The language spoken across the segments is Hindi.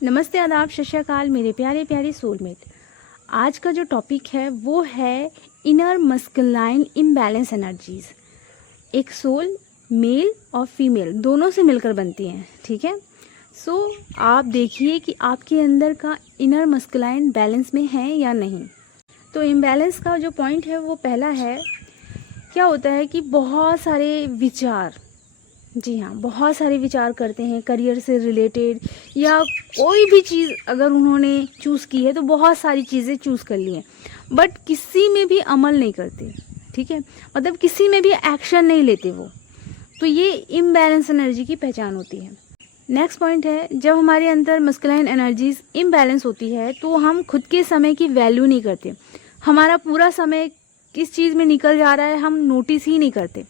नमस्ते, आदाब, सत श्री अकाल मेरे प्यारे प्यारे सोलमेट। आज का जो टॉपिक है वो है इनर मस्कुलाइन इम्बैलेंस एनर्जीज। एक सोल मेल और फीमेल दोनों से मिलकर बनती हैं, ठीक है। सो आप देखिए कि आपके अंदर का इनर मस्कुलाइन बैलेंस में है या नहीं। तो इम्बैलेंस का जो पॉइंट है वो पहला है, क्या होता है कि बहुत सारे विचार, जी हाँ, बहुत सारे विचार करते हैं करियर से रिलेटेड, या कोई भी चीज़ अगर उन्होंने चूज़ की है तो बहुत सारी चीज़ें चूज़ कर ली हैं, बट किसी में भी अमल नहीं करते, ठीक है। मतलब किसी में भी एक्शन नहीं लेते वो। तो ये इम्बैलेंस एनर्जी की पहचान होती है। नेक्स्ट पॉइंट है, जब हमारे अंदर मस्कुलाइन एनर्जीज इम्बैलेंस होती है तो हम खुद के समय की वैल्यू नहीं करते। हमारा पूरा समय किस चीज़ में निकल जा रहा है हम नोटिस ही नहीं करते,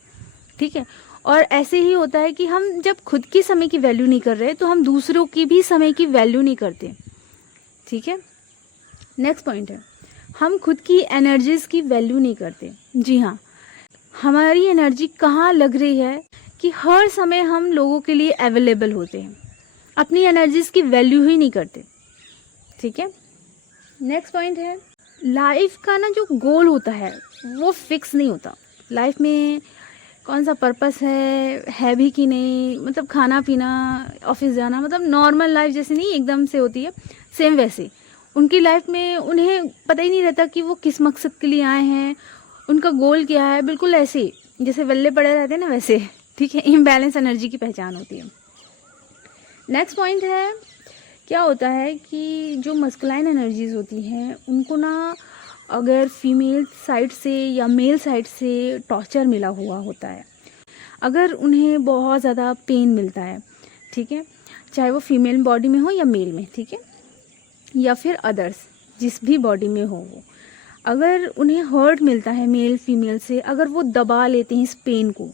ठीक है। और ऐसे ही होता है कि हम जब खुद की समय की वैल्यू नहीं कर रहे तो हम दूसरों की भी समय की वैल्यू नहीं करते, ठीक है। नेक्स्ट पॉइंट है, हम खुद की एनर्जीज की वैल्यू नहीं करते। जी हाँ, हमारी एनर्जी कहाँ लग रही है कि हर समय हम लोगों के लिए अवेलेबल होते हैं, अपनी एनर्जीज की वैल्यू ही नहीं करते, ठीक है। नेक्स्ट पॉइंट है, लाइफ का ना जो गोल होता है वो फिक्स नहीं होता। लाइफ में कौन सा पर्पस है भी कि नहीं, मतलब खाना पीना, ऑफिस जाना, मतलब नॉर्मल लाइफ जैसे नहीं एकदम से होती है, सेम वैसे उनकी लाइफ में उन्हें पता ही नहीं रहता कि वो किस मकसद के लिए आए हैं, उनका गोल क्या है। बिल्कुल ऐसे जैसे वल्ले पड़े रहते हैं ना वैसे, ठीक है। इम्बैलेंस एनर्जी की पहचान होती है। नेक्स्ट पॉइंट है, क्या होता है कि जो मस्कुलाइन एनर्जीज होती हैं उनको ना अगर फीमेल साइड से या मेल साइड से टॉर्चर मिला हुआ होता है, अगर उन्हें बहुत ज़्यादा पेन मिलता है, ठीक है, चाहे वो फीमेल बॉडी में हो या मेल में, ठीक है, या फिर अदर्स जिस भी बॉडी में हो वो, अगर उन्हें हर्ट मिलता है मेल फीमेल से, अगर वो दबा लेते हैं इस पेन को,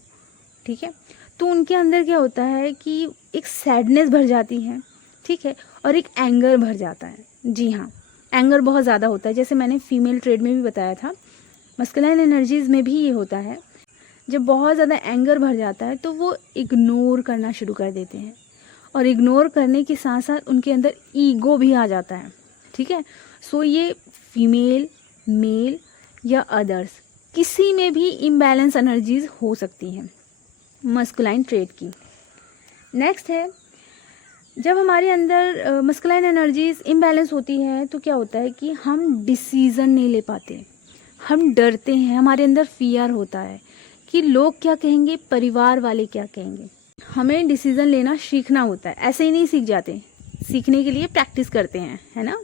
ठीक है, तो उनके अंदर क्या होता है कि एक सैडनेस भर जाती है, ठीक है, और एक एंगर भर जाता है। जी हाँ, एंगर बहुत ज़्यादा होता है, जैसे मैंने फीमेल ट्रेड में भी बताया था, मस्कुलाइन एनर्जीज में भी ये होता है। जब बहुत ज़्यादा एंगर भर जाता है तो वो इग्नोर करना शुरू कर देते हैं, और इग्नोर करने के साथ साथ उनके अंदर ईगो भी आ जाता है, ठीक है। सो ये फीमेल, मेल या अदर्स किसी में भी इम्बैलेंस एनर्जीज हो सकती हैं मस्कुलाइन ट्रेड की। नेक्स्ट है, जब हमारे अंदर मस्कुलाइन एनर्जीज इम्बैलेंस होती है तो क्या होता है कि हम डिसीज़न नहीं ले पाते, हम डरते हैं, हमारे अंदर फियर होता है कि लोग क्या कहेंगे, परिवार वाले क्या कहेंगे। हमें डिसीज़न लेना सीखना होता है, ऐसे ही नहीं सीख जाते, सीखने के लिए प्रैक्टिस करते हैं, है ना।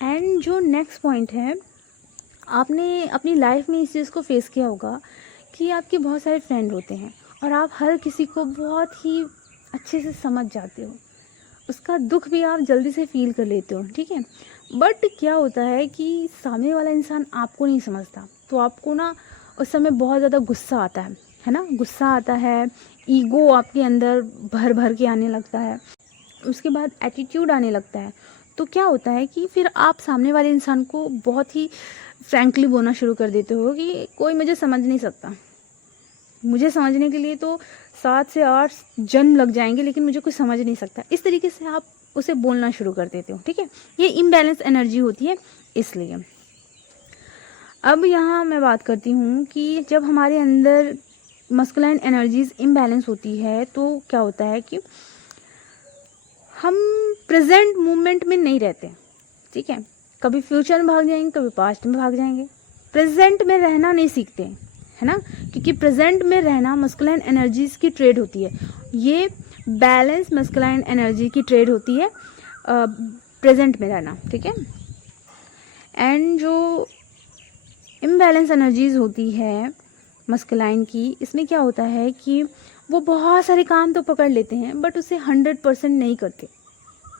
एंड जो नेक्स्ट पॉइंट है, आपने अपनी लाइफ में इस चीज़ को फेस किया होगा कि आपके बहुत सारे फ्रेंड होते हैं और आप हर किसी को बहुत ही अच्छे से समझ जाते हो, उसका दुख भी आप जल्दी से फील कर लेते हो, ठीक है। बट क्या होता है कि सामने वाला इंसान आपको नहीं समझता, तो आपको ना उस समय बहुत ज़्यादा गुस्सा आता है ना, गुस्सा आता है, ईगो आपके अंदर भर भर के आने लगता है, उसके बाद एटीट्यूड आने लगता है। तो क्या होता है कि फिर आप सामने वाले इंसान को बहुत ही फ्रैंकली बोलना शुरू कर देते हो कि कोई मुझे समझ नहीं सकता, मुझे समझने के लिए तो 7 से 8 जन्म लग जाएंगे लेकिन मुझे कुछ समझ नहीं सकता। इस तरीके से आप उसे बोलना शुरू कर देते हो, ठीक है। ये इम्बैलेंस एनर्जी होती है इसलिए। अब यहाँ मैं बात करती हूँ कि जब हमारे अंदर मस्कुलाइन एनर्जीज इम्बैलेंस होती है तो क्या होता है कि हम प्रेजेंट मोमेंट में नहीं रहते, ठीक है। कभी फ्यूचर में भाग जाएंगे, कभी पास्ट में भाग जाएंगे, प्रेजेंट में रहना नहीं सीखते, है ना, क्योंकि प्रेजेंट में रहना मस्कुलाइन एनर्जीज की ट्रेड होती है। ये बैलेंस मस्कुलाइन एनर्जी की ट्रेड होती है, प्रेजेंट में रहना, ठीक है। एंड जो इम्बैलेंस एनर्जीज होती है मस्कुलाइन की, इसमें क्या होता है कि वो बहुत सारे काम तो पकड़ लेते हैं बट उसे 100% नहीं करते,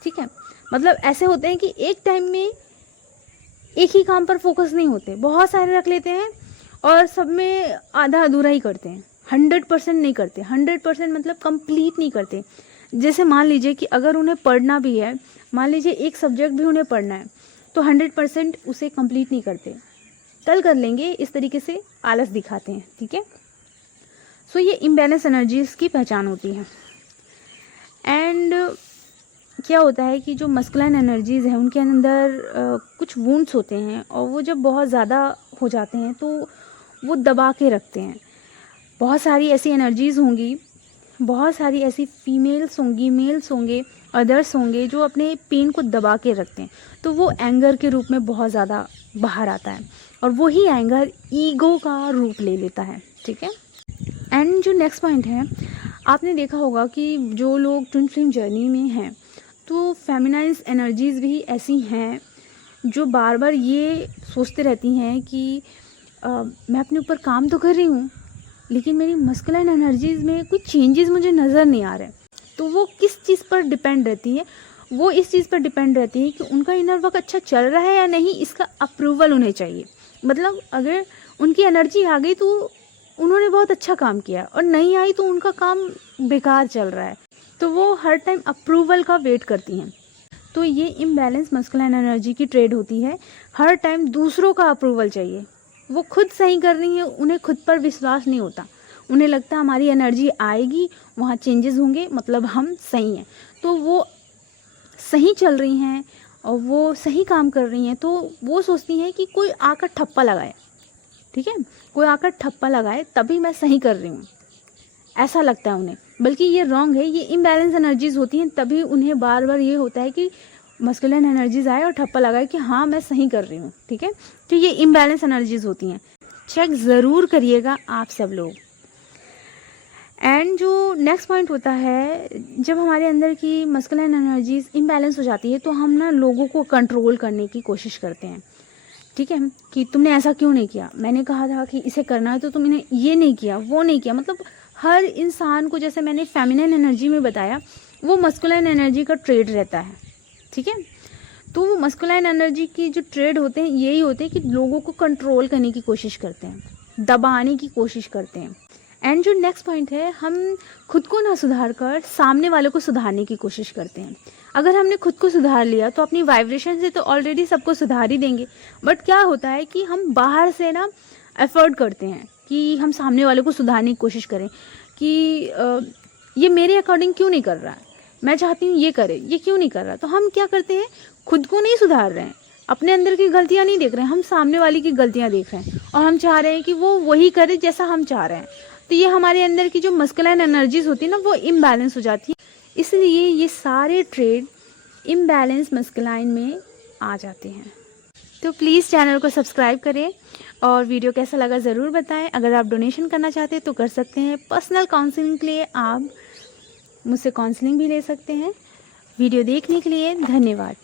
ठीक है। मतलब ऐसे होते हैं कि एक टाइम में एक ही काम पर फोकस नहीं होते, बहुत सारे रख लेते हैं और सब में आधा अधूरा ही करते हैं, 100% नहीं करते। 100% मतलब कंप्लीट नहीं करते। जैसे मान लीजिए कि अगर उन्हें पढ़ना भी है, मान लीजिए एक सब्जेक्ट भी उन्हें पढ़ना है, तो 100% उसे कंप्लीट नहीं करते, कल कर लेंगे, इस तरीके से आलस दिखाते हैं, ठीक है। सो ये इम्बैलेंस एनर्जीज की पहचान होती है। एंड क्या होता है कि जो मस्कुलाइन एनर्जीज़ हैं उनके अंदर कुछ वुंड्स होते हैं और वो जब बहुत ज़्यादा हो जाते हैं तो वो दबा के रखते हैं। बहुत सारी ऐसी एनर्जीज़ होंगी, बहुत सारी ऐसी फीमेल्स होंगी, मेल्स होंगे, अदर्स होंगे जो अपने पेन को दबा के रखते हैं, तो वो एंगर के रूप में बहुत ज़्यादा बाहर आता है और वही एंगर ईगो का रूप ले लेता है। ठीक है। एंड जो नेक्स्ट पॉइंट है, आपने देखा होगा कि जो लोग ट्विन फ्लेम जर्नी में हैं तो फेमिनाइज एनर्जीज़ भी ऐसी हैं जो बार बार ये सोचते रहती हैं कि मैं अपने ऊपर काम तो कर रही हूँ लेकिन मेरी मस्कुलाइन एनर्जीज़ में कुछ चेंजेस मुझे नज़र नहीं आ रहे। तो वो किस चीज़ पर डिपेंड रहती है? वो इस चीज़ पर डिपेंड रहती है कि उनका इनर वर्क अच्छा चल रहा है या नहीं, इसका अप्रूवल उन्हें चाहिए। मतलब अगर उनकी एनर्जी आ गई तो उन्होंने बहुत अच्छा काम किया और नहीं आई तो उनका काम बेकार चल रहा है, तो वो हर टाइम अप्रूवल का वेट करती हैं। तो ये इम्बैलेंस मस्कुलाइन एनर्जी की ट्रेड होती है, हर टाइम दूसरों का अप्रूवल चाहिए। वो खुद सही कर रही हैं, उन्हें खुद पर विश्वास नहीं होता, उन्हें लगता है हमारी एनर्जी आएगी, वहाँ चेंजेस होंगे, मतलब हम सही हैं। तो वो सही चल रही हैं और वो सही काम कर रही हैं, तो वो सोचती हैं कि कोई आकर ठप्पा लगाए। ठीक है, कोई आकर ठप्पा लगाए तभी मैं सही कर रही हूँ, ऐसा लगता है उन्हें। बल्कि ये रॉन्ग है, ये इम्बैलेंस एनर्जीज होती हैं, तभी उन्हें बार बार ये होता है कि मस्कुलिन एनर्जीज आए और ठप्पा लगाए कि हाँ मैं सही कर रही हूँ। ठीक है, तो ये इम्बैलेंस एनर्जीज होती हैं। चेक ज़रूर करिएगा आप सब लोग। एंड जो नेक्स्ट पॉइंट होता है, जब हमारे अंदर की मस्कुलिन एनर्जीज इम्बैलेंस हो जाती है तो हम ना लोगों को कंट्रोल करने की कोशिश करते हैं। ठीक है, कि तुमने ऐसा क्यों नहीं किया, मैंने कहा था कि इसे करना है तो तुमने ये नहीं किया, वो नहीं किया। मतलब हर इंसान को, जैसे मैंने फेमिनिन एनर्जी में बताया, वो मस्कुलाइन एनर्जी का ट्रेड रहता है। ठीक है, तो वो मस्कुलाइन एनर्जी की जो ट्रेड होते हैं यही होते हैं कि लोगों को कंट्रोल करने की कोशिश करते हैं, दबाने की कोशिश करते हैं। एंड जो नेक्स्ट पॉइंट है, हम खुद को ना सुधार कर सामने वालों को सुधारने की कोशिश करते हैं। अगर हमने खुद को सुधार लिया तो अपनी वाइब्रेशन से तो ऑलरेडी सबको सुधार ही देंगे, बट क्या होता है कि हम बाहर से ना एफर्ट करते हैं कि हम सामने वाले को सुधारने की कोशिश करें कि ये मेरे अकॉर्डिंग क्यों नहीं कर रहा है, मैं चाहती हूँ ये करे, ये क्यों नहीं कर रहा। तो हम क्या करते हैं, खुद को नहीं सुधार रहे हैं, अपने अंदर की गलतियाँ नहीं देख रहे हैं, हम सामने वाली की गलतियाँ देख रहे हैं और हम चाह रहे हैं कि वो वही करे जैसा हम चाह रहे हैं। तो ये हमारे अंदर की जो मस्कुलाइन एनर्जीज होती है ना, वो इम्बैलेंस हो जाती है। इसलिए ये सारे ट्रेड इम्बैलेंस मस्कुलाइन में आ जाते हैं। तो प्लीज़ चैनल को सब्सक्राइब करें और वीडियो कैसा लगा ज़रूर बताएं। अगर आप डोनेशन करना चाहते हैं तो कर सकते हैं। पर्सनल काउंसलिंग के लिए आप मुझसे काउंसलिंग भी ले सकते हैं। वीडियो देखने के लिए धन्यवाद।